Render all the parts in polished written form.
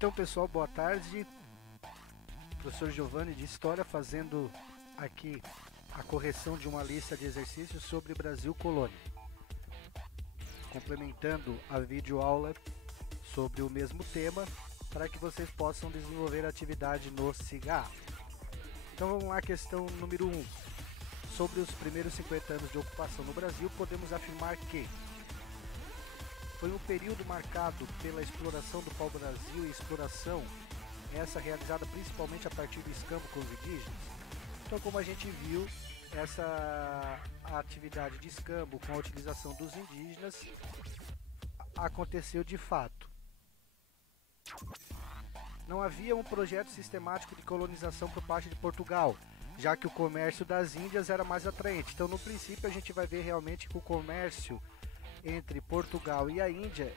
Então, pessoal, boa tarde. Professor Giovanni de História fazendo aqui a correção de uma lista de exercícios sobre Brasil Colônia, complementando a videoaula sobre o mesmo tema para que vocês possam desenvolver a atividade no SIGA. Então vamos lá, questão número 1. Sobre os primeiros 50 anos de ocupação no Brasil, podemos afirmar que foi um período marcado pela exploração do pau-brasil e exploração essa realizada principalmente a partir do escambo com os indígenas. Então, como a gente viu, essa atividade de escambo com a utilização dos indígenas aconteceu de fato. Não havia um projeto sistemático de colonização por parte de Portugal, já que o comércio das Índias era mais atraente. Então, no princípio, a gente vai ver realmente que o comércio entre Portugal e a Índia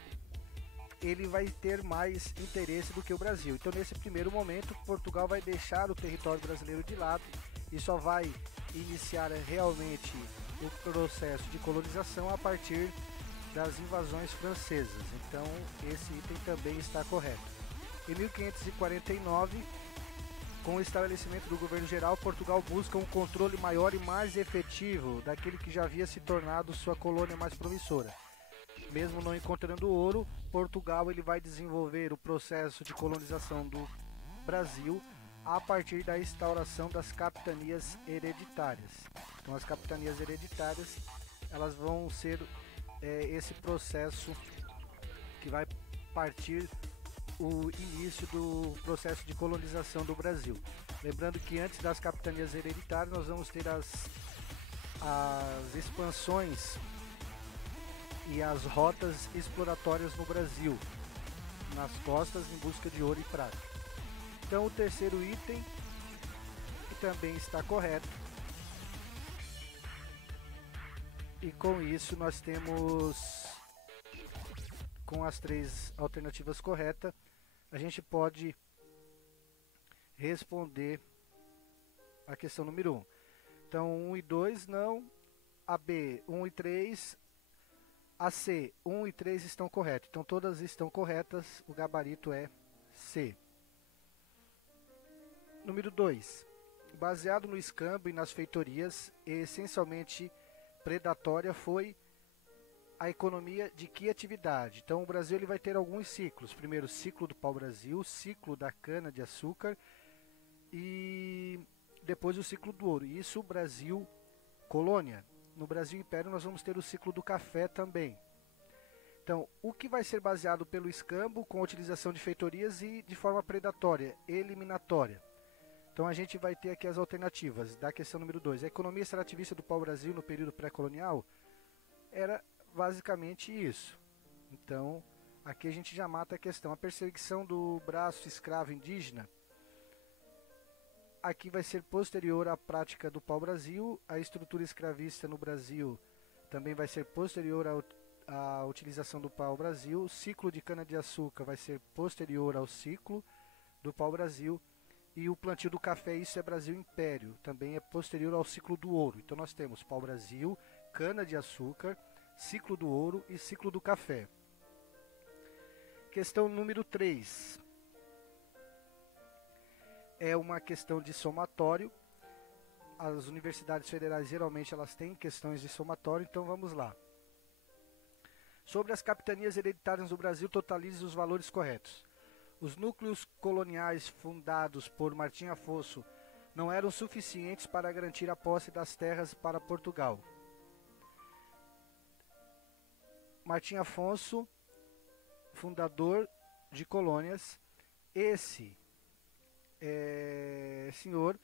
ele vai ter mais interesse do que o Brasil. Então, nesse primeiro momento, Portugal vai deixar o território brasileiro de lado e só vai iniciar realmente o processo de colonização a partir das invasões francesas. Então, esse item também está correto. Em 1549, com o estabelecimento do governo geral, Portugal busca um controle maior e mais efetivo daquele que já havia se tornado sua colônia mais promissora. Mesmo não encontrando ouro, Portugal ele vai desenvolver o processo de colonização do Brasil a partir da instauração das capitanias hereditárias. Então, as capitanias hereditárias elas vão ser esse processo que vai partir o início do processo de colonização do Brasil. Lembrando que antes das capitanias hereditárias nós vamos ter as expansões e as rotas exploratórias no Brasil, nas costas em busca de ouro e prata. Então, o terceiro item, que também está correto, e com isso nós temos, com as três alternativas corretas, a gente pode responder a questão número 1. Então, 1 e 2 não, a B, 1 e 3, a C, 1 e 3 estão corretas. Então, todas estão corretas, o gabarito é C. Número 2. Baseado no escambo e nas feitorias, e essencialmente predatória, foi a economia de que atividade? Então, o Brasil ele vai ter alguns ciclos. Primeiro, ciclo do pau-brasil, ciclo da cana-de-açúcar e depois o ciclo do ouro. Isso, o Brasil colônia. No Brasil Império nós vamos ter o ciclo do café também. Então, o que vai ser baseado pelo escambo com a utilização de feitorias e de forma predatória, eliminatória. Então, a gente vai ter aqui as alternativas da questão número 2. A economia extrativista do pau-brasil no período pré-colonial era basicamente isso. Então, aqui a gente já mata a questão. A perseguição do braço escravo indígena aqui vai ser posterior à prática do pau-brasil. A estrutura escravista no Brasil também vai ser posterior à utilização do pau-brasil. O ciclo de cana-de-açúcar vai ser posterior ao ciclo do pau-brasil. E o plantio do café, isso é Brasil Império, também é posterior ao ciclo do ouro. Então nós temos pau-brasil, cana-de-açúcar, ciclo do ouro e ciclo do café. Questão número 3. É uma questão de somatório. As universidades federais geralmente elas têm questões de somatório, então vamos lá. Sobre as capitanias hereditárias no Brasil, totalize os valores corretos. Os núcleos coloniais fundados por Martim Afonso não eram suficientes para garantir a posse das terras para Portugal. Martim Afonso, fundador de colônias, esse senhor,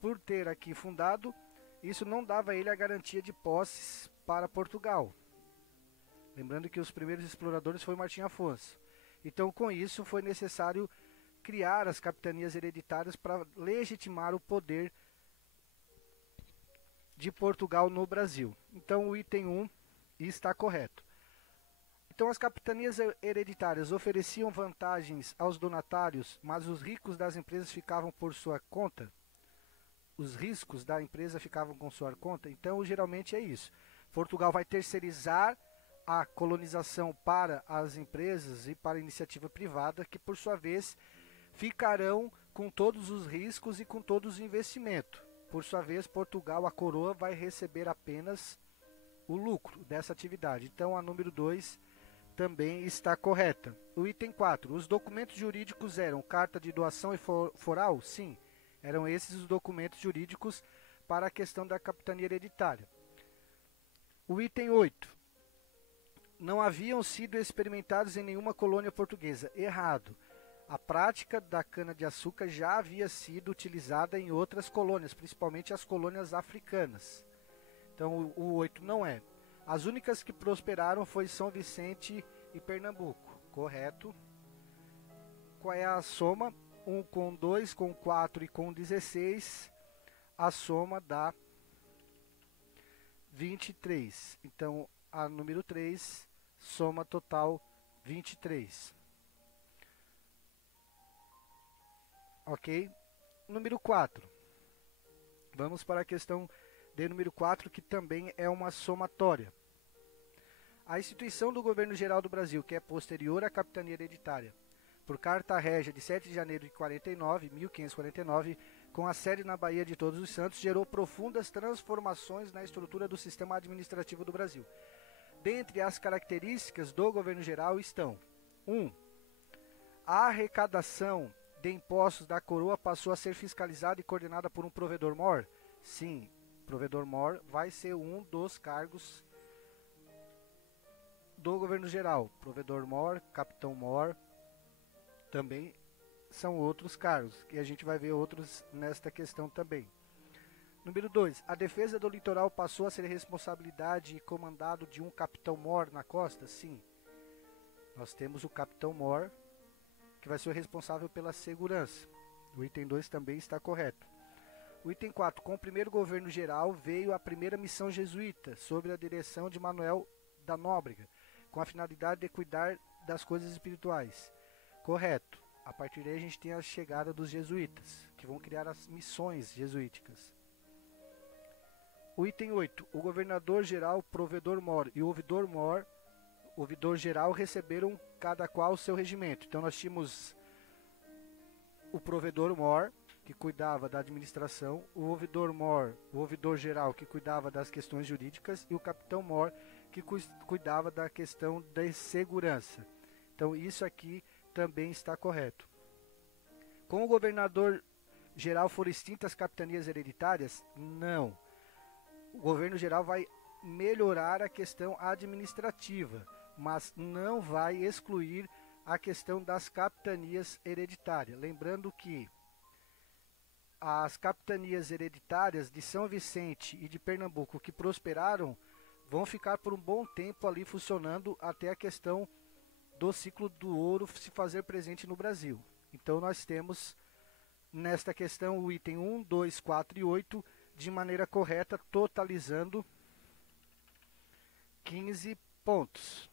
por ter aqui fundado, isso não dava a ele a garantia de posses para Portugal. Lembrando que os primeiros exploradores foi Martim Afonso. Então, com isso, foi necessário criar as capitanias hereditárias para legitimar o poder de Portugal no Brasil. Então, o item 1 está correto. Então, as capitanias hereditárias ofereciam vantagens aos donatários, mas os ricos das empresas ficavam por sua conta. Os riscos da empresa ficavam com sua conta. Então, geralmente é isso. Portugal vai terceirizar a colonização para as empresas e para a iniciativa privada, que por sua vez ficarão com todos os riscos e com todos os investimentos. Por sua vez, Portugal, a coroa, vai receber apenas o lucro dessa atividade. Então, a número 2 também está correta. O item 4. Os documentos jurídicos eram carta de doação e foral? Sim, eram esses os documentos jurídicos para a questão da capitania hereditária. O item 8. Não haviam sido experimentados em nenhuma colônia portuguesa. Errado. A prática da cana-de-açúcar já havia sido utilizada em outras colônias, principalmente as colônias africanas. Então o 8 não é. As únicas que prosperaram foi São Vicente e Pernambuco. Correto. Qual é a soma? 1 com 2, com 4 e com 16. A soma dá 23. Então a número 3, soma total 23. Ok? Número 4. Vamos para a questão de número 4, que também é uma somatória. A instituição do Governo Geral do Brasil, que é posterior à capitania hereditária, por carta régia de 7 de janeiro de 1549, com a sede na Baía de Todos os Santos, gerou profundas transformações na estrutura do sistema administrativo do Brasil. Dentre as características do Governo Geral estão: 1. A arrecadação de impostos da coroa passou a ser fiscalizada e coordenada por um provedor-mor? Sim, provedor-mor vai ser um dos cargos do Governo Geral. Provedor-mor, capitão-mor, também são outros cargos, e a gente vai ver outros nesta questão também. Número 2. A defesa do litoral passou a ser responsabilidade e comandado de um capitão-mor na costa? Sim. Nós temos o capitão-mor, que vai ser o responsável pela segurança. O item 2 também está correto. O item 4. Com o primeiro governo geral veio a primeira missão jesuíta, sob a direção de Manuel da Nóbrega, com a finalidade de cuidar das coisas espirituais. Correto. A partir daí a gente tem a chegada dos jesuítas, que vão criar as missões jesuíticas. O item 8. O governador-geral, provedor-mor e ouvidor-geral receberam cada qual o seu regimento. Então nós tínhamos o provedor-mor, que cuidava da administração, o ouvidor-mor, o ouvidor-geral, que cuidava das questões jurídicas, e o capitão-mor, que cuidava da questão da segurança. Então isso aqui também está correto. Com o governador-geral foram extintas as capitanias hereditárias? Não. O governo geral vai melhorar a questão administrativa, mas não vai excluir a questão das capitanias hereditárias. Lembrando que as capitanias hereditárias de São Vicente e de Pernambuco que prosperaram vão ficar por um bom tempo ali funcionando até a questão do ciclo do ouro se fazer presente no Brasil. Então nós temos nesta questão o item 1, 2, 4 e 8 de maneira correta, totalizando 15 pontos.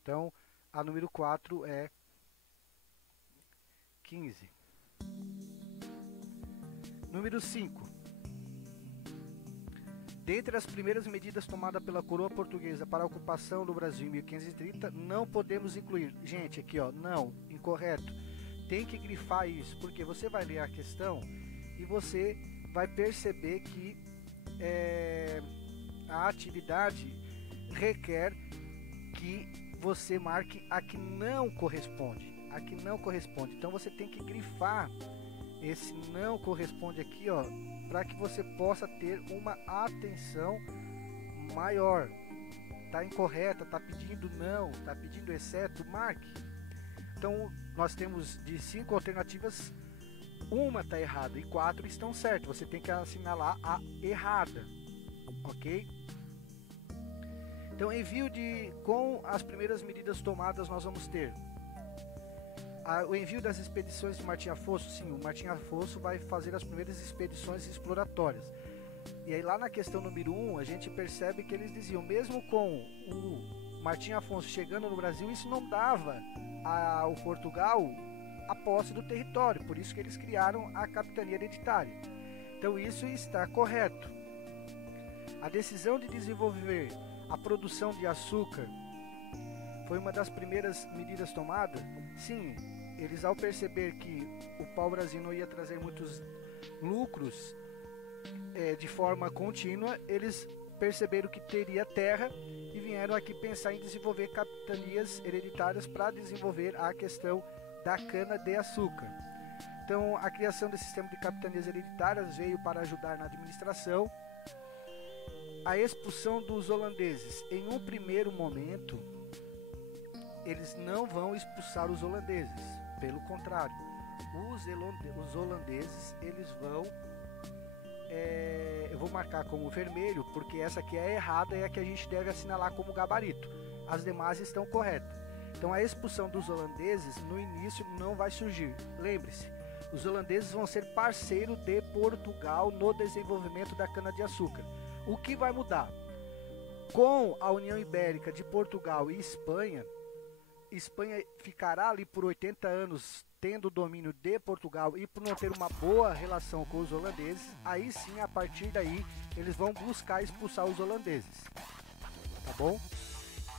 Então, a número 4 é 15. Número 5. Dentre as primeiras medidas tomadas pela coroa portuguesa para a ocupação do Brasil em 1530, não podemos incluir. Gente, aqui ó, não, incorreto. Tem que grifar isso, porque você vai ler a questão e você vai perceber que a atividade requer que você marque a que não corresponde. A que não corresponde. Então você tem que grifar esse não corresponde aqui, ó, para que você possa ter uma atenção maior. Tá incorreta, tá pedindo não, tá pedindo exceto, marque. Então nós temos de 5 alternativas, uma está errada e 4 estão certas. Você tem que assinalar a errada, ok? Então, com as primeiras medidas tomadas, nós vamos ter o envio das expedições de Martim Afonso. Sim, o Martim Afonso vai fazer as primeiras expedições exploratórias. E aí lá na questão número 1, a gente percebe que eles diziam, mesmo com o Martim Afonso chegando no Brasil, isso não dava ao Portugal a posse do território, por isso que eles criaram a capitania hereditária. Então isso está correto. A decisão de desenvolver A produção de açúcar foi uma das primeiras medidas tomadas? Sim, eles ao perceber que o pau-brasil não ia trazer muitos lucros de forma contínua, eles perceberam que teria terra e vieram aqui pensar em desenvolver capitanias hereditárias para desenvolver a questão da cana-de-açúcar. Então, a criação desse sistema de capitanias hereditárias veio para ajudar na administração. A expulsão dos holandeses. Em um primeiro momento, eles não vão expulsar os holandeses. Pelo contrário, os holandeses, eles vão... eu vou marcar como vermelho, porque essa aqui é errada e é a que a gente deve assinalar como gabarito. As demais estão corretas. Então, a expulsão dos holandeses, no início, não vai surgir. Lembre-se, os holandeses vão ser parceiro de Portugal no desenvolvimento da cana-de-açúcar. O que vai mudar? Com a União Ibérica de Portugal e Espanha, Espanha ficará ali por 80 anos tendo o domínio de Portugal e por não ter uma boa relação com os holandeses, aí sim, a partir daí, eles vão buscar expulsar os holandeses. Tá bom?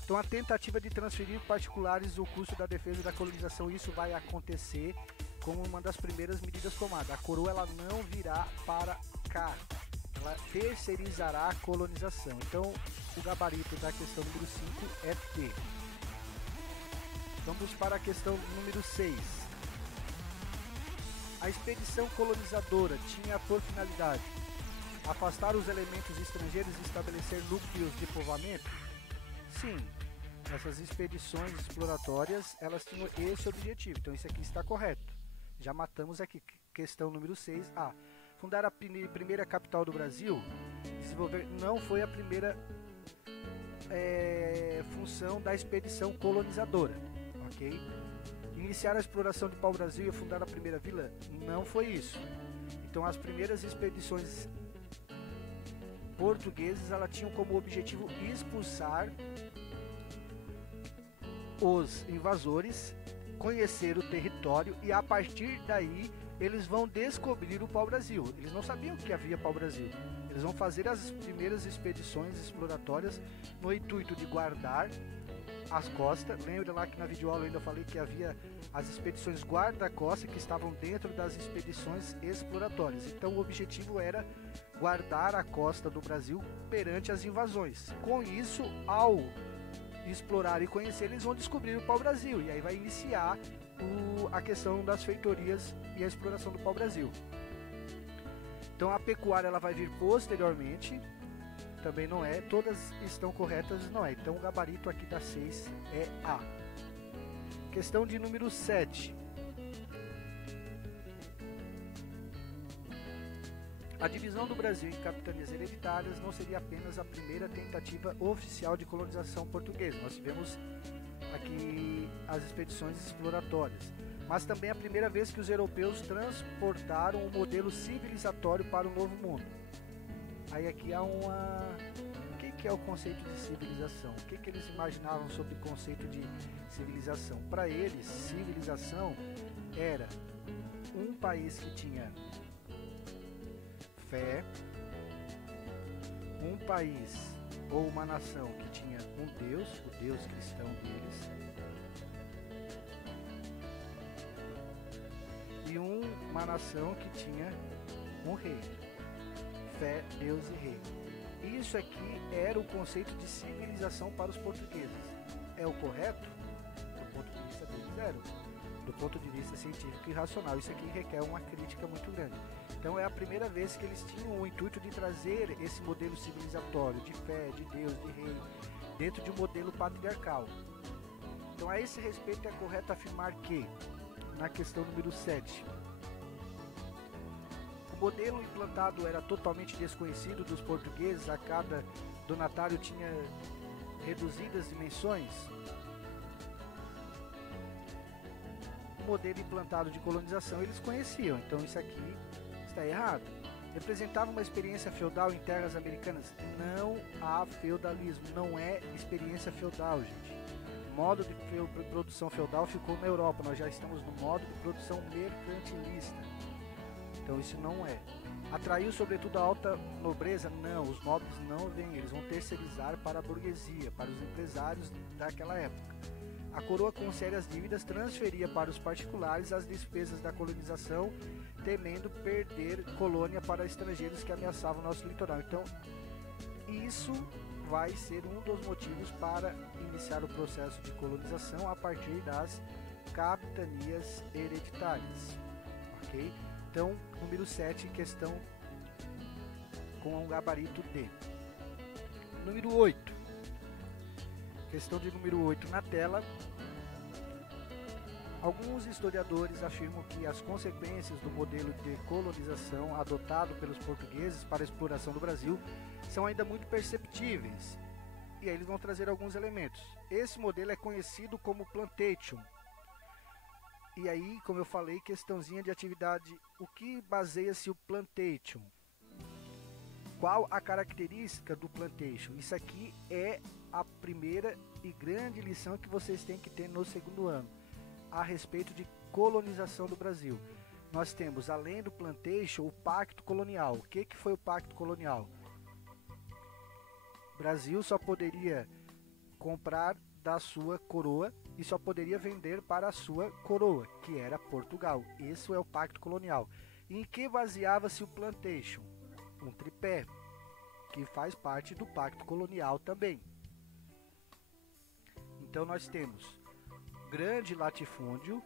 Então, a tentativa de transferir particulares o custo da defesa e da colonização, isso vai acontecer como uma das primeiras medidas tomadas. A coroa ela não virá para cá, ela terceirizará a colonização. Então, o gabarito da questão número 5 é T. Vamos para a questão número 6. A expedição colonizadora tinha por finalidade afastar os elementos estrangeiros e estabelecer núcleos de povoamento? Sim, essas expedições exploratórias, elas tinham esse objetivo, então isso aqui está correto. Já matamos aqui, questão número 6A. Fundar a primeira capital do Brasil, desenvolver, não foi a primeira função da expedição colonizadora, ok? Iniciar a exploração de pau-brasil e fundar a primeira vila, não foi isso. Então as primeiras expedições portuguesas, elas tinham como objetivo expulsar os invasores, conhecer o território e a partir daí eles vão descobrir o pau-brasil. Eles não sabiam que havia pau-brasil. Eles vão fazer as primeiras expedições exploratórias no intuito de guardar as costas. Lembra lá que na videoaula eu ainda falei que havia as expedições guarda-costa que estavam dentro das expedições exploratórias. Então o objetivo era guardar a costa do Brasil perante as invasões. Com isso, ao explorar e conhecer, eles vão descobrir o pau-brasil e aí vai iniciar a questão das feitorias e a exploração do pau-brasil. Então a pecuária ela vai vir posteriormente, também não é, todas estão corretas, não é. Então o gabarito aqui da 6 é A. Questão de número 7. A divisão do Brasil em capitanias hereditárias não seria apenas a primeira tentativa oficial de colonização portuguesa. Nós tivemos aqui as expedições exploratórias, mas também a primeira vez que os europeus transportaram o modelo civilizatório para o Novo Mundo. Aí aqui há uma... O que é o conceito de civilização? O que eles imaginavam sobre o conceito de civilização? Para eles, civilização era um país que tinha fé, um país ou uma nação que tinha um Deus, o Deus cristão deles, e uma nação que tinha um rei. Fé, Deus e rei. Isso aqui era o conceito de civilização para os portugueses. É o correto? Do ponto de vista deles era. Do ponto de vista científico e racional. Isso aqui requer uma crítica muito grande. Então é a primeira vez que eles tinham o intuito de trazer esse modelo civilizatório de fé, de Deus, de rei, dentro de um modelo patriarcal. Então a esse respeito é correto afirmar que, na questão número 7, o modelo implantado era totalmente desconhecido dos portugueses, a cada donatário tinha reduzidas dimensões. O modelo implantado de colonização eles conheciam, então isso aqui está errado. Representava uma experiência feudal em terras americanas? Não há feudalismo, não é experiência feudal, gente. O modo de produção feudal ficou na Europa, nós já estamos no modo de produção mercantilista. Então isso não é. Atraiu sobretudo a alta nobreza? Não, os nobres não vêm, eles vão terceirizar para a burguesia, para os empresários daquela época. A coroa, com sérias dívidas, transferia para os particulares as despesas da colonização, temendo perder colônia para estrangeiros que ameaçavam nosso litoral. Então, isso vai ser um dos motivos para iniciar o processo de colonização a partir das capitanias hereditárias. Ok? Então, número 7, questão com um gabarito D. Número 8. Questão de número 8 na tela. Alguns historiadores afirmam que as consequências do modelo de colonização adotado pelos portugueses para a exploração do Brasil são ainda muito perceptíveis. E aí eles vão trazer alguns elementos. Esse modelo é conhecido como plantation. E aí, como eu falei, questãozinha de atividade. O que baseia-se o plantation? Qual a característica do plantation? Isso aqui é a primeira e grande lição que vocês têm que ter no segundo ano, a respeito de colonização do Brasil. Nós temos, além do plantation, o pacto colonial. O que foi o pacto colonial? O Brasil só poderia comprar da sua coroa e só poderia vender para a sua coroa, que era Portugal. Esse é o pacto colonial. E em que baseava-se o plantation? Um tripé, que faz parte do pacto colonial também. Então nós temos grande latifúndio,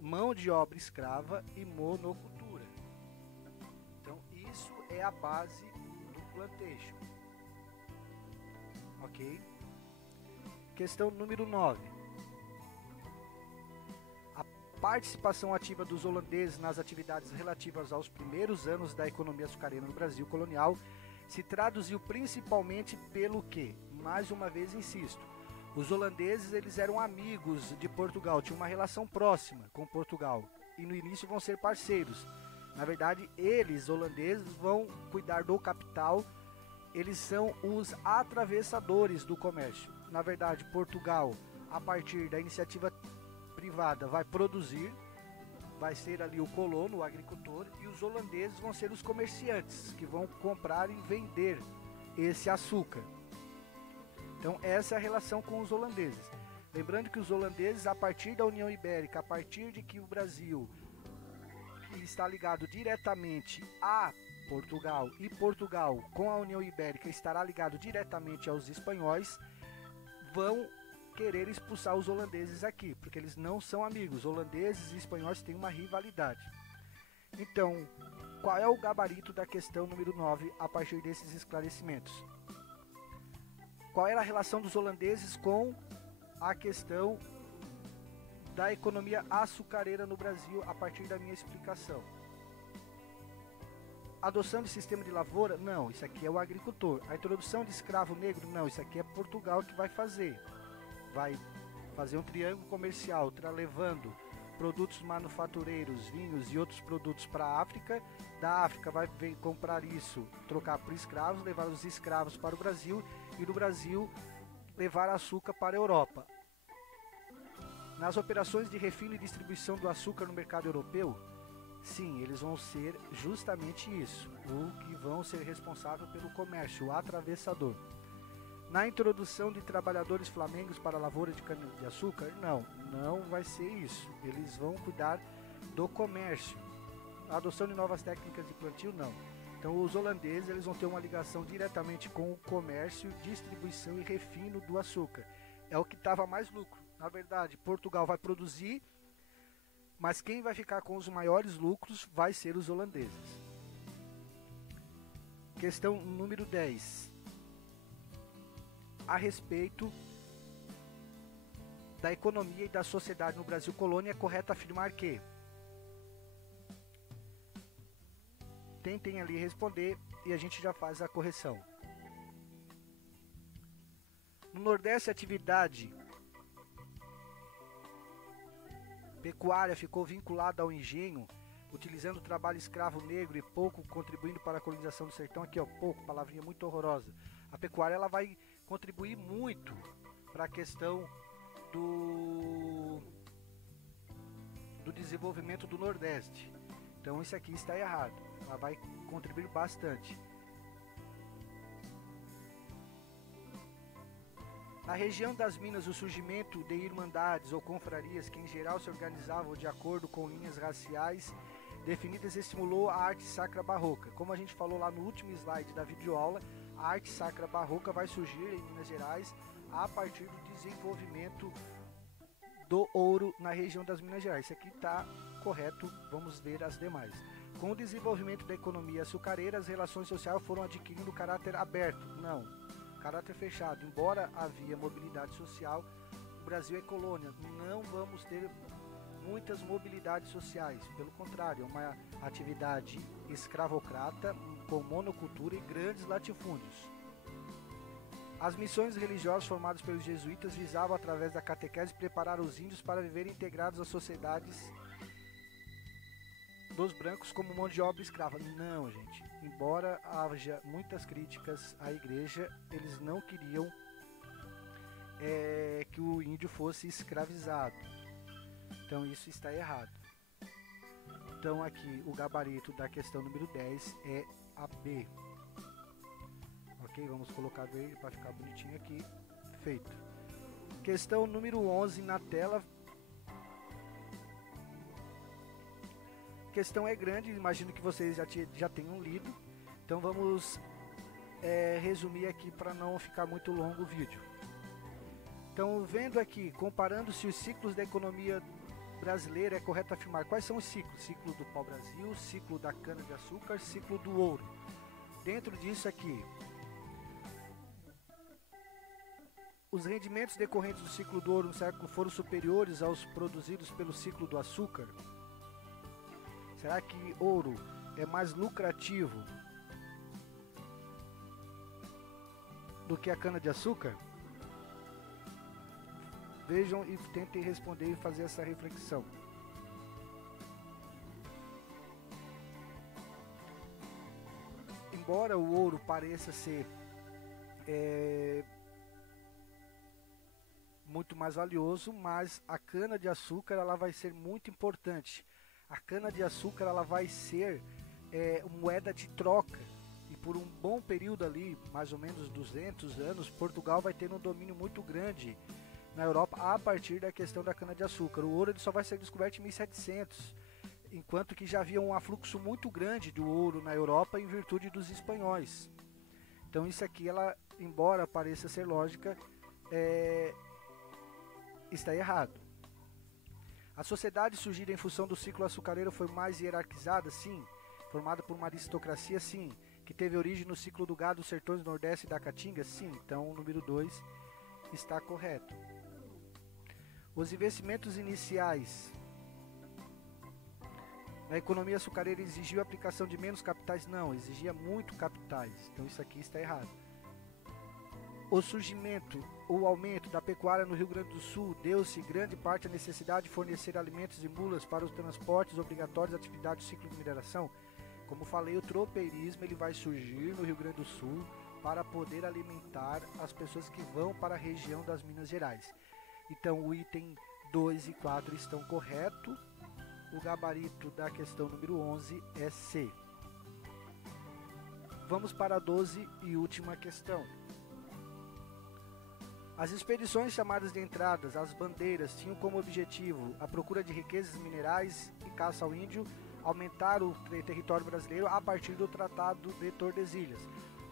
mão de obra escrava e monocultura. Então isso é a base do plantation. Ok? Questão número 9. A participação ativa dos holandeses nas atividades relativas aos primeiros anos da economia açucareira no Brasil colonial se traduziu principalmente pelo que? Mais uma vez insisto, os holandeses eles eram amigos de Portugal, tinham uma relação próxima com Portugal e no início vão ser parceiros. Na verdade, eles, holandeses, vão cuidar do capital, eles são os atravessadores do comércio. Na verdade, Portugal, a partir da iniciativa privada, vai produzir, vai ser ali o colono, o agricultor, e os holandeses vão ser os comerciantes, que vão comprar e vender esse açúcar. Então, essa é a relação com os holandeses. Lembrando que os holandeses, a partir da União Ibérica, a partir de que o Brasil está ligado diretamente a Portugal, e Portugal, com a União Ibérica, estará ligado diretamente aos espanhóis, vão querer expulsar os holandeses aqui, porque eles não são amigos. Holandeses e espanhóis têm uma rivalidade. Então, qual é o gabarito da questão número 9 a partir desses esclarecimentos? Qual era a relação dos holandeses com a questão da economia açucareira no Brasil a partir da minha explicação? Adoção de sistema de lavoura? Não, isso aqui é o agricultor. A introdução de escravo negro? Não, isso aqui é Portugal que vai fazer. Vai fazer um triângulo comercial, levando produtos manufatureiros, vinhos e outros produtos para a África. Da África vai comprar isso, trocar por escravos, levar os escravos para o Brasil e do Brasil levar açúcar para a Europa. Nas operações de refino e distribuição do açúcar no mercado europeu, sim, eles vão ser justamente isso, o que vão ser responsável pelo comércio, o atravessador. Na introdução de trabalhadores flamengos para a lavoura de cana-de-açúcar, não vai ser isso. Eles vão cuidar do comércio. A adoção de novas técnicas de plantio, não. Então os holandeses eles vão ter uma ligação diretamente com o comércio, distribuição e refino do açúcar. É o que dava mais lucro. Na verdade, Portugal vai produzir, mas quem vai ficar com os maiores lucros vai ser os holandeses. Questão número 10. A respeito da economia e da sociedade no Brasil colônia, é correto afirmar que... Tentem ali responder e a gente já faz a correção. No Nordeste, a atividade pecuária ficou vinculada ao engenho, utilizando o trabalho escravo negro e pouco contribuindo para a colonização do sertão. Aqui, ó, pouco, palavrinha muito horrorosa. A pecuária ela vai contribuir muito para a questão do desenvolvimento do Nordeste. Então isso aqui está errado. Ela vai contribuir bastante. Na região das Minas, o surgimento de irmandades ou confrarias que em geral se organizavam de acordo com linhas raciais definidas estimulou a arte sacra barroca. Como a gente falou lá no último slide da videoaula, a arte sacra barroca vai surgir em Minas Gerais a partir do desenvolvimento do ouro na região das Minas Gerais. Isso aqui está correto, vamos ver as demais. Com o desenvolvimento da economia açucareira, as relações sociais foram adquirindo caráter aberto. Não, caráter fechado. Embora havia mobilidade social, o Brasil é colônia. Não vamos ter muitas mobilidades sociais. Pelo contrário, é uma atividade escravocrata com monocultura e grandes latifúndios. As missões religiosas formadas pelos jesuítas visavam, através da catequese, preparar os índios para viverem integrados às sociedades dos brancos como mão de obra escrava. Não, gente. Embora haja muitas críticas à igreja, eles não queriam que o índio fosse escravizado. Então isso está errado. Então aqui o gabarito da questão número 10 é a B. Ok, vamos colocar verde para ficar bonitinho aqui. Feito. Questão número 11 na tela. A questão é grande, imagino que vocês já tenham lido. Então vamos resumir aqui para não ficar muito longo o vídeo. Então, vendo aqui, comparando-se os ciclos da economia brasileira, é correto afirmar quais são os ciclos? Ciclo do pau-brasil, ciclo da cana-de-açúcar, ciclo do ouro. Dentro disso aqui, os rendimentos decorrentes do ciclo do ouro no século foram superiores aos produzidos pelo ciclo do açúcar? Será que ouro é mais lucrativo do que a cana-de-açúcar? Vejam e tentem responder e fazer essa reflexão. Embora o ouro pareça ser muito mais valioso, mas a cana-de-açúcar ela vai ser muito importante. A cana-de-açúcar ela vai ser moeda de troca. E por um bom período ali, mais ou menos 200 anos, Portugal vai ter um domínio muito grande na Europa a partir da questão da cana-de-açúcar. O ouro ele só vai ser descoberto em 1700, enquanto que já havia um afluxo muito grande do ouro na Europa em virtude dos espanhóis. Então isso aqui, ela, embora pareça ser lógica, está errado. A sociedade surgida em função do ciclo açucareiro foi mais hierarquizada? Sim. Formada por uma aristocracia? Sim. Que teve origem no ciclo do gado dos sertões do Nordeste e da Caatinga? Sim. Então o número 2 está correto. Os investimentos iniciais na economia açucareira exigiu a aplicação de menos capitais? Não, exigia muito capitais. Então isso aqui está errado. O surgimento ou aumento da pecuária no Rio Grande do Sul deu-se grande parte à necessidade de fornecer alimentos e mulas para os transportes obrigatórios da atividade do ciclo de mineração. Como falei, o tropeirismo ele vai surgir no Rio Grande do Sul para poder alimentar as pessoas que vão para a região das Minas Gerais. Então o item 2 e 4 estão corretos. O gabarito da questão número 11 é C. Vamos para a 12 e última questão. As expedições chamadas de entradas, as bandeiras, tinham como objetivo a procura de riquezas minerais e caça ao índio, aumentar o território brasileiro a partir do Tratado de Tordesilhas.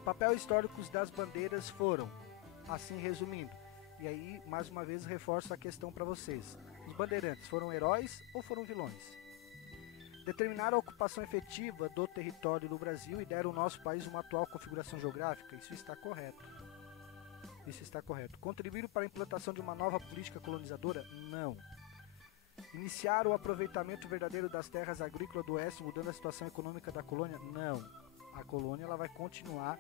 Papel históricos das bandeiras foram, assim resumindo, e aí mais uma vez reforço a questão para vocês. Os bandeirantes foram heróis ou foram vilões? Determinaram a ocupação efetiva do território do Brasil e deram ao nosso país uma atual configuração geográfica? Isso está correto. Isso está correto. Contribuíram para a implantação de uma nova política colonizadora? Não. Iniciaram o aproveitamento verdadeiro das terras agrícolas do Oeste, mudando a situação econômica da colônia? Não. A colônia ela vai continuar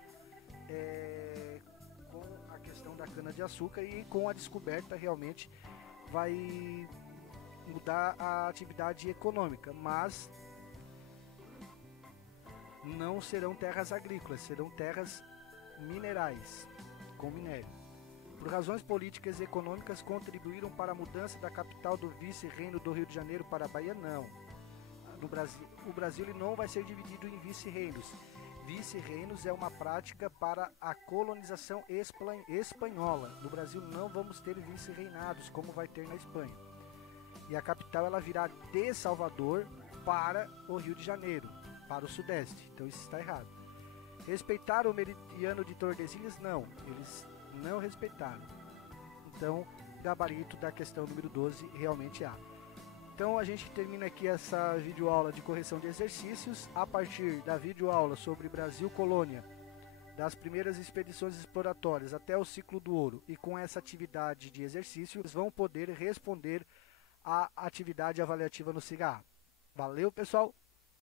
com a questão da cana-de-açúcar e com a descoberta realmente vai mudar a atividade econômica, mas não serão terras agrícolas, serão terras minerais, com minério. Por razões políticas e econômicas, contribuíram para a mudança da capital do vice-reino do Rio de Janeiro para a Bahia? Não. no Brasil, o Brasil ele não vai ser dividido em vice-reinos. Vice-reinos é uma prática para a colonização espanhola. No Brasil não vamos ter vice-reinados como vai ter na Espanha. E a capital ela virá de Salvador para o Rio de Janeiro, para o Sudeste. Então isso está errado. Respeitaram o meridiano de Tordesilhas? Não, eles não respeitaram. Então, gabarito da questão número 12 realmente há. Então a gente termina aqui essa videoaula de correção de exercícios. A partir da videoaula sobre Brasil Colônia, das primeiras expedições exploratórias até o ciclo do ouro, e com essa atividade de exercícios vão poder responder a atividade avaliativa no SIGA. Valeu, pessoal!